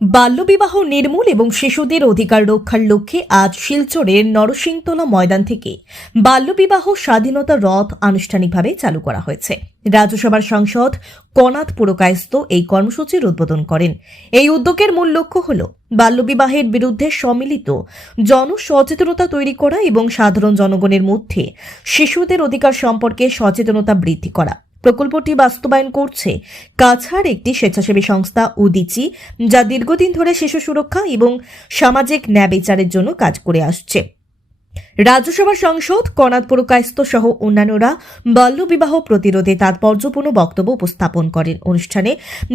বাল্যবিবাহ নির্মূল এবং শিশুদের অধিকার রক্ষার লক্ষ্যে আজ শিলচরের নরসিংতলা ময়দান থেকে বাল্যবিবাহ স্বাধীনতা রথ আনুষ্ঠানিকভাবে চালু করা হয়েছে। রাজ্যসভার সাংসদ কনাথ পুরকায়স্থ এই কর্মসূচির উদ্বোধন করেন। এই উদ্যোগের মূল লক্ষ্য হল বাল্যবিবাহের বিরুদ্ধে সম্মিলিত জনসচেতনতা তৈরি করা এবং সাধারণ জনগণের মধ্যে শিশুদের অধিকার সম্পর্কে সচেতনতা বৃদ্ধি করা। প্রকল্পটি বাস্তবায়ন করছে কাছাড় একটি স্বেচ্ছাসেবী সংস্থা উদিচি, যা দীর্ঘদিন ধরে শিশু সুরক্ষা এবং সামাজিক ন্যায় বিচারের জন্য কাজ করে আসছে। রাজ্যসভার সাংসদ কনাথ পুরকায়স্থ সহ অন্যান্যরা বাল্যবিবাহ প্রতিরোধে তাৎপর্যপূর্ণ বক্তব্য উপস্থাপন করেন। অনুষ্ঠানে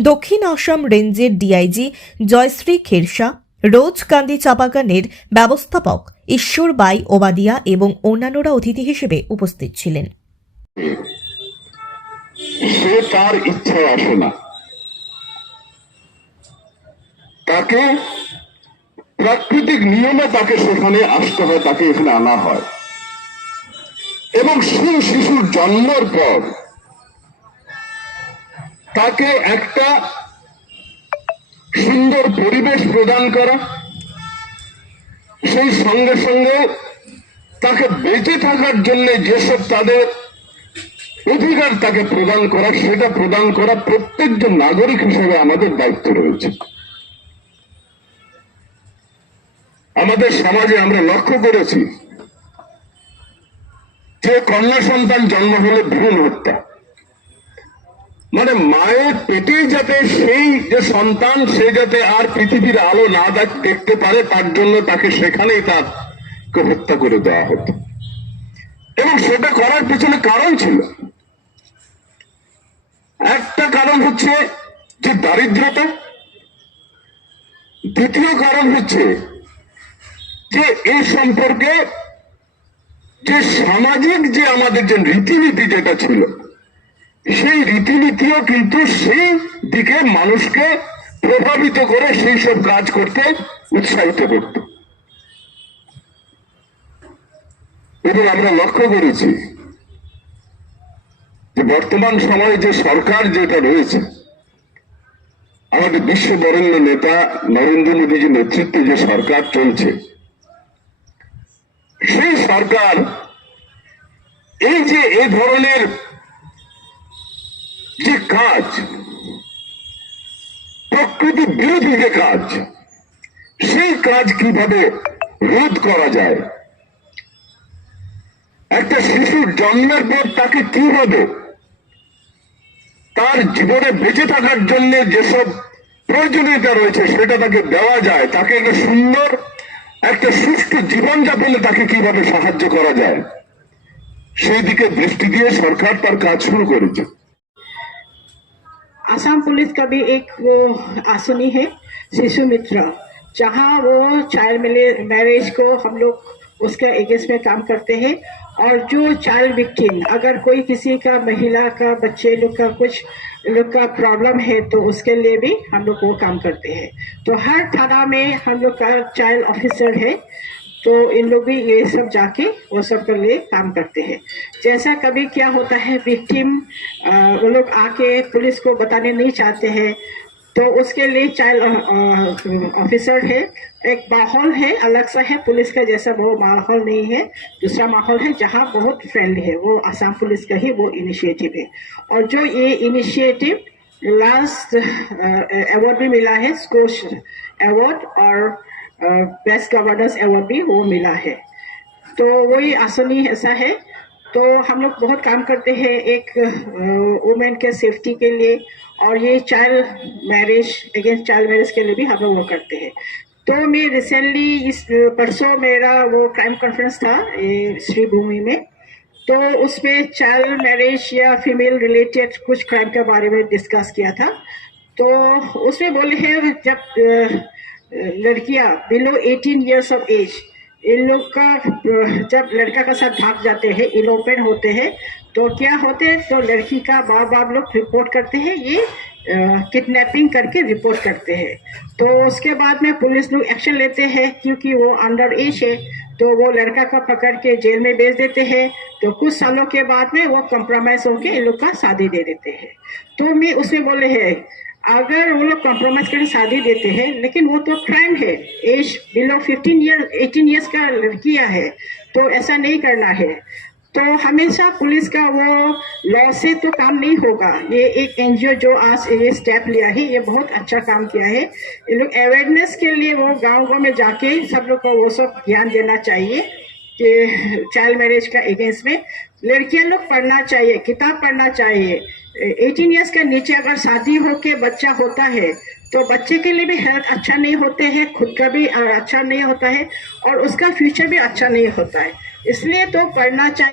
দক্ষিণ আসাম রেঞ্জের ডিআইজি জয়শ্রী খেরসা, রোজকান্দি চাপাগানের ব্যবস্থাপক ঈশ্বর বাই ওবাদিয়া এবং অন্যান্যরা অতিথি হিসেবে উপস্থিত ছিলেন। সে তার ইচ্ছায় আসে না, তাকে প্রাকৃতিক নিয়মে তাকে সেখানে আসতে হয়, তাকে এখানে আনা হয় এবং সেই শিশুর জন্মের পর তাকে একটা সুন্দর পরিবেশ প্রদান করা, সেই সঙ্গে সঙ্গে তাকে বেঁচে থাকার জন্য যেসব তাদের অধিকার তাকে প্রদান করা, সেটা প্রদান করা প্রত্যেকজন নাগরিক হিসেবে আমাদের দায়িত্ব রয়েছে। আমাদের সমাজে আমরা লক্ষ্য করেছি যে কন্যা সন্তান জন্ম হলে ভ্রূণ হত্যা, মানে মায়ের পেটেই যাতে সেই যে সন্তান সে যাতে আর পৃথিবীর আলো না দেখতে পারে, তার জন্য তাকে সেখানেই তাকে হত্যা করে দেওয়া হতো। এবং সেটা করার পিছনে কারণ ছিল, একটা কারণ হচ্ছে যে দারিদ্রতা, দ্বিতীয় কারণ হচ্ছে যে এই সম্পর্কে যে সামাজিক যে আমাদের যে রীতিনীতি যেটা ছিল, সেই রীতিনীতিও কিন্তু সেই দিকে মানুষকে প্রভাবিত করে সেই সব কাজ করতে উৎসাহিত করত। এবং আমরা লক্ষ্য করেছি যে বর্তমান সময়ে যে সরকার যেটা রয়েছে, আমাদের বিশ্ব বরেণ্য নেতা নরেন্দ্র মোদীজির নেতৃত্বে যে সরকার চলছে, সেই সরকার এই যে এই ধরনের যে কাজ, প্রকৃতি বিরোধী যে কাজ, সেই কাজ কিভাবে রোধ করা যায়, একটা শিশুর জন্মের পর তাকে কিভাবে তার জীবনে বেঁচে থাকার জন্য যেসব প্রয়োজনীয়তা রয়েছে সেটা তাকে দেওয়া যায়, তাকে একটা সুন্দর একটা সুষ্ঠু জীবনযাপনে তাকে কিভাবে সাহায্য করা যায়, সেই দিকে দৃষ্টি দিয়ে সরকার তার কাজ শুরু করেছে। आसाम पुलिस का भी एक वो आसनी है शिशु मित्र, जहाँ वो चाइल्ड मैरिज को हम लोग उसका अगेंस्ट में काम करते हैं। और जो चाइल्ड विक्टिम, अगर कोई किसी का महिला का बच्चे लोग का कुछ लोग का प्रॉब्लम है तो उसके लिए भी हम लोग वो काम करते हैं। तो हर थाना में हम लोग का चाइल्ड ऑफिसर है, तो इन लोग भी ये सब जाके वो सब के लिए काम करते हैं। जैसा कभी क्या होता है, विक्टिम वो लोग आके पुलिस को बताने नहीं चाहते हैं, तो उसके लिए चाइल्ड ऑफिसर है, एक माहौल है अलग सा है, पुलिस का जैसा वो माहौल नहीं है, दूसरा माहौल है जहाँ बहुत फ्रेंडली है। वो आसाम पुलिस का ही वो इनिशिएटिव है। और जो ये इनिशिएटिव लास्ट अवार्ड भी मिला है, स्कोश अवार्ड और बेस्ट गवर्नेंस अवार्ड भी वो मिला है। तो वही आसनी ऐसा है। तो हम लोग बहुत काम करते हैं एक वुमेन के सेफ्टी के लिए, और ये child marriage, against child marriage के लिए भी हम लोग वो करते हैं। तो मैं रिसेंटली इस परसों मेरा वो क्राइम कॉन्फ्रेंस था श्री भूमि में, तो उसमें चाइल्ड मैरिज या फीमेल रिलेटेड कुछ क्राइम के बारे में डिस्कस किया था। तो उसमें बोले हैं, जब लड़कियां बिलो 18 ईयर्स ऑफ एज, इन लोग का जब लड़का का साथ भाग जाते हैं, इलोपेंट होते हैं, तो क्या होते हैं, तो लड़की का बाप लोग रिपोर्ट करते हैं, ये किडनैपिंग करके रिपोर्ट करते हैं। तो उसके बाद में पुलिस लोग एक्शन लेते हैं, क्योंकि वो अंडर एज है, तो वो लड़का का पकड़ के जेल में भेज देते हैं। तो कुछ सालों के बाद में वो कंप्रोमाइज होकर इन लोग का शादी दे देते हैं। तो मैं उसमें बोले हैं अगर वो लोग कॉम्प्रोमाइज करके शादी देते हैं, लेकिन वो तो क्राइम है, एज बिलो 18 ईयर्स का लड़कियां है, तो ऐसा नहीं करना है। तो हमेशा पुलिस का वो लॉ से तो काम नहीं होगा। ये एक एनजीओ जो आज ये स्टेप लिया है, ये बहुत अच्छा काम किया है। ये लोग अवेयरनेस के लिए वो गांव में जाके सब लोग को वो सब ज्ञान देना चाहिए कि चाइल्ड मैरिज का अगेंस्ट में लड़कियां लोग पढ़ना चाहिए, किताब पढ़ना चाहिए। 18 ईयर्स के नीचे अगर शादी होके बच्चा होता है तो बच्चे के लिए भी हेल्थ अच्छा नहीं होते हैं, खुद का भी अच्छा नहीं होता है और उसका फ्यूचर भी अच्छा नहीं होता है। इसलिए तो पढ़ना चाहिए।